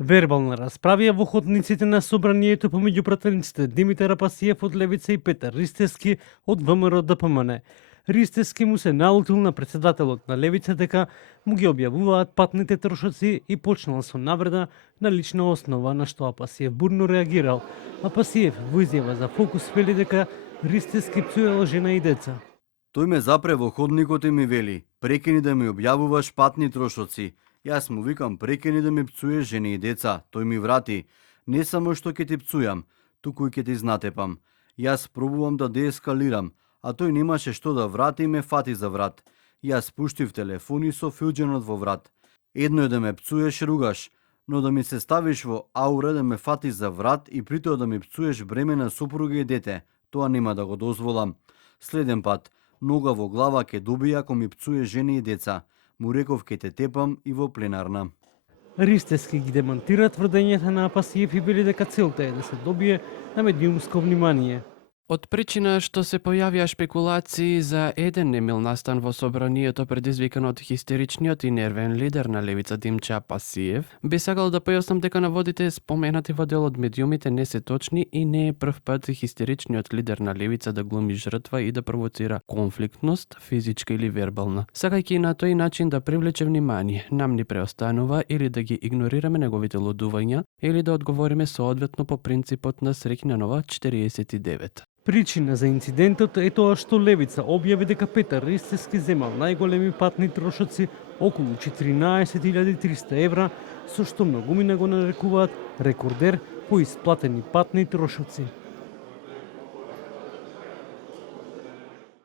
Вербална расправија во ходниците на собранието помеѓу пратениците Димитар Апасиев од Левица и Петар Ристевски од ВМРО ДПМН. Ристевски му се налутил на председателот на Левица дека му ги објавуваат патните трошоци и почнал со навреда на лична основа, на што Апасиев бурно реагирал. Апасиев во изјава за Фокус вели дека Ристевски пцуел жена и деца. Тој ме запре во ходникот и ми вели: "Прекини да ми објавуваш патни трошоци." Јас му викам: "Прекини да ми пцуеш жени и деца." Тој ми врати: "Не само што ќе ти пцујам, туку и ќе ти знатепам." Јас пробувам да деескалирам, а тој немаше што да врати и ме фати за врат. Јас пуштив телефони со филџанот во врат. Едно е да ме пцуеш ругаш, но да ми се ставиш во аура да ме фатиш за врат и притоа да ми пцуеш бремена сопруга и дете, тоа нема да го дозволам. Следен пат, нога во глава ќе добија ако ми пцуеш жени и деца. Му реков ке те тепам и во пленарна. Ристевски ги демонтира тврдењата на Апасиев и вели дека целта е да се добие на медиумско внимание. Од причина што се појавија спекулации за еден немил настан во собранието предизвикан од хистеричниот и нервен лидер на Левица Димче Апасиев, би сакал да појаснам дека наводите споменати во делот медиумите не се точни и не е прв пат хистеричниот лидер на Левица да глуми жртва и да провоцира конфликтност, физичка или вербална. Сакајќи на тој начин да привлече внимание, нам ни преостанува или да ги игнорираме неговите лудувања или да одговориме соодветно по принципот на Среќнанова 49. Причина за инцидентот е тоа што Левица објави дека Петар Ристевски земал најголеми патни трошоци околу 14.300 евра, со што многумина го нарекуваат рекордер по исплатени патни трошоци.